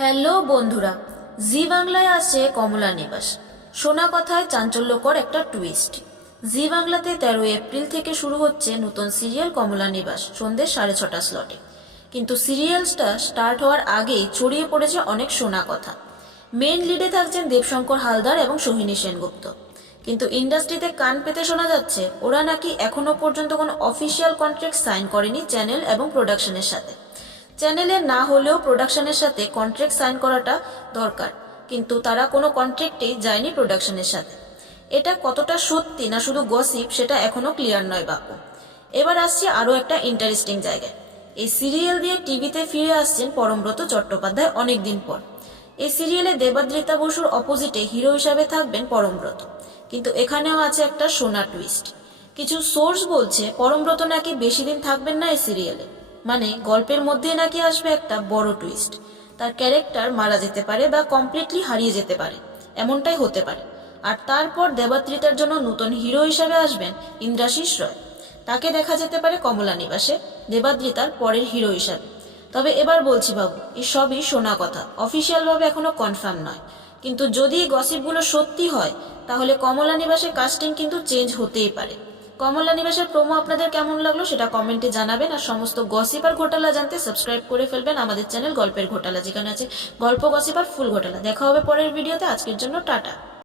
Hello বন্ধুরা, জি বাংলায় আসছে কমলা নিবাস। শোনা কথায় চাঞ্চল্যকর একটা টুইস্ট। জি বাংলাতে 13 এপ্রিল থেকে শুরু হচ্ছে নতুন সিরিয়াল কমলা নিবাস সন্ধ্যে 6:30 স্লটে। কিন্তু সিরিয়ালটা স্টার্ট হওয়ার আগেই ছড়িয়ে পড়েছে অনেক শোনা কথা। মেন লিডে থাকছেন দেবশঙ্কর হালদার এবং সোহিনী সেনগুপ্ত। কিন্তু ইন্ডাস্ট্রিতে কান পেতে শোনা যাচ্ছে ওরা নাকি এখনো পর্যন্ত কোনো অফিসিয়াল কন্ট্রাক্ট সাইন করেনি চ্যানেল এবং প্রোডাকশনের সাথে। চ্যানেলে না হলেও প্রোডাকশনের সাথে কন্ট্রাক্ট সাইন করাটা দরকার, কিন্তু তারা কোনো কন্ট্রাক্টেই যায়নি প্রোডাকশনের সাথে। এটা কতটা সত্যি না শুধু গসিপ সেটা এখনো ক্লিয়ার নয় বাপু। এবার আসছি আরও একটা ইন্টারেস্টিং জায়গায়। এই সিরিয়াল দিয়ে টিভিতে ফিরে আসছেন পরমব্রত চট্টোপাধ্যায় অনেকদিন পর। এই সিরিয়ালে দেবাদ্রিতা বসুর অপোজিটে হিরো হিসাবে থাকবেন পরমব্রত। কিন্তু এখানেও আছে একটা সোনা টুইস্ট। কিছু সোর্স বলছে পরমব্রত নাকি বেশি দিন থাকবেন না এই সিরিয়ালে। মানে গল্পের মধ্যে নাকি আসবে একটা বড় টুইস্ট। তার ক্যারেক্টার মারা যেতে পারে বা কমপ্লিটলি হারিয়ে যেতে পারে, এমনটাই হতে পারে। আর তারপর দেবাদ্রিতার জন্য নতুন হিরো হিসাবে আসবেন ইন্দ্রাশিস রয়। তাকে দেখা যেতে পারে কমলা নিবাসে দেবাদ্রিতার পরের হিরো হিসাবে। তবে এবার বলছি বাবু, এই সবই শোনা কথা, অফিসিয়ালভাবে এখনো কনফার্ম নয়। কিন্তু যদি এই গসিপগুলো সত্যি হয় তাহলে কমলা নিবাসে কাস্টিং কিন্তু চেঞ্জ হতেই পারে। কমলা নিবাসের প্রোমো আপনাদের কেমন লাগলো সেটা কমেন্টে জানাবেন। আর সমস্ত গসিপ আর ঘোটালা জানতে সাবস্ক্রাইব করে ফেলবেন আমাদের চ্যানেল গল্পের ঘোটালা, যেখানে আছে গল্প, গসিপ আর ফুল ঘোটালা। দেখা হবে পরের ভিডিওতে। আজকের জন্য টাটা।